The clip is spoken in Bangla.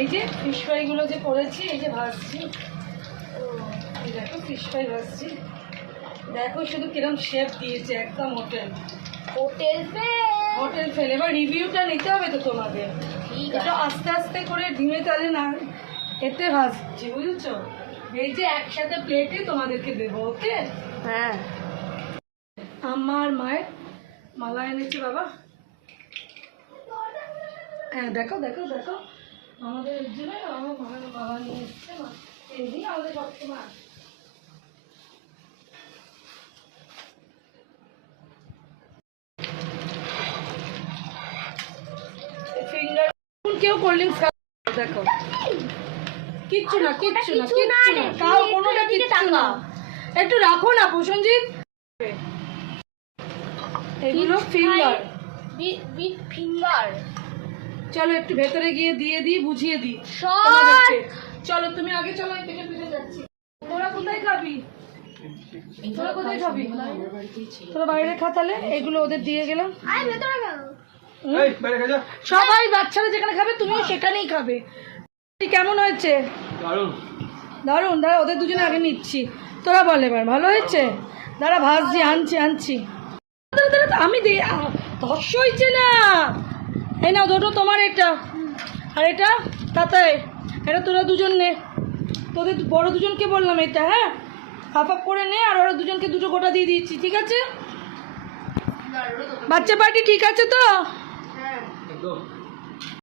এই যে ফিশ ফ্রাইগুলো যে করেছি, এই যে ভাজছি, এই দেখো ফিশ ফ্রাই ভাজছি, দেখো শুধু কিরম শেপ দিয়েছে, একদম হোটেল ফেল। এবার রিভিউটা নিতে হবে তো তোমাদের, এটা আস্তে আস্তে করে ডিমে তালে না এতে ভাজছি, বুঝেছো? এই যে একসাথে প্লেটে তোমাদেরকে দেবো, ওকে? হ্যাঁ, আমার মায়ের মালা এনেছি বাবা। হ্যাঁ দেখো দেখো দেখো, আমাদের জন্য আমার মায়ের মালা নিয়ে এসছে, এই দিন আমাদের সবসময় ফিঙ্গার। কেউ কোল্ড ড্রিঙ্কস খাবে? দেখো কিচ্ছু না, কিচ্ছু না, কিচ্ছু না, তাও কোনোটা কিচ্ছু না। একটু রাখো না প্রসঞ্জিৎ, এগুলো ফিঙ্গার, ফিঙ্গার। চলো একটু ভেতরে গিয়ে দিয়ে দিই, বুঝিয়ে দিই সব তোমাদেরকে। চলো তুমি আগে চলো, আমি পেছনে পেছনে যাচ্ছি। তোরা কোথায় খাবি? তোরা কোথায় খাবি? তোরা বাইরে খা তাহলে, এগুলো ওদের দিয়ে গেলাম। সবাই বাচ্চারা যেখানে খাবে তুমিও সেখানেই খাবে। কেমন হয়েছে? দারুণ। দাঁড়া ওদের দুজনে আগে নিচ্ছি, তোরা বল এবার ভালো হয়েছে? দাঁড়া ভাজছি, আনছি। আমি ধস হয়েছে না, এই না দুটো তোমার, এটা আর এটা তাতায়, এটা তোরা দুজন নে, তোদের বড় দুজনকে বললাম এটা, হ্যাঁ হাফ হাফ করে নে, আর ওরা দুজনকে দুটো গোটা দিয়ে দিয়েছি, ঠিক আছে? বাচ্চা পার্টি ঠিক আছে তো?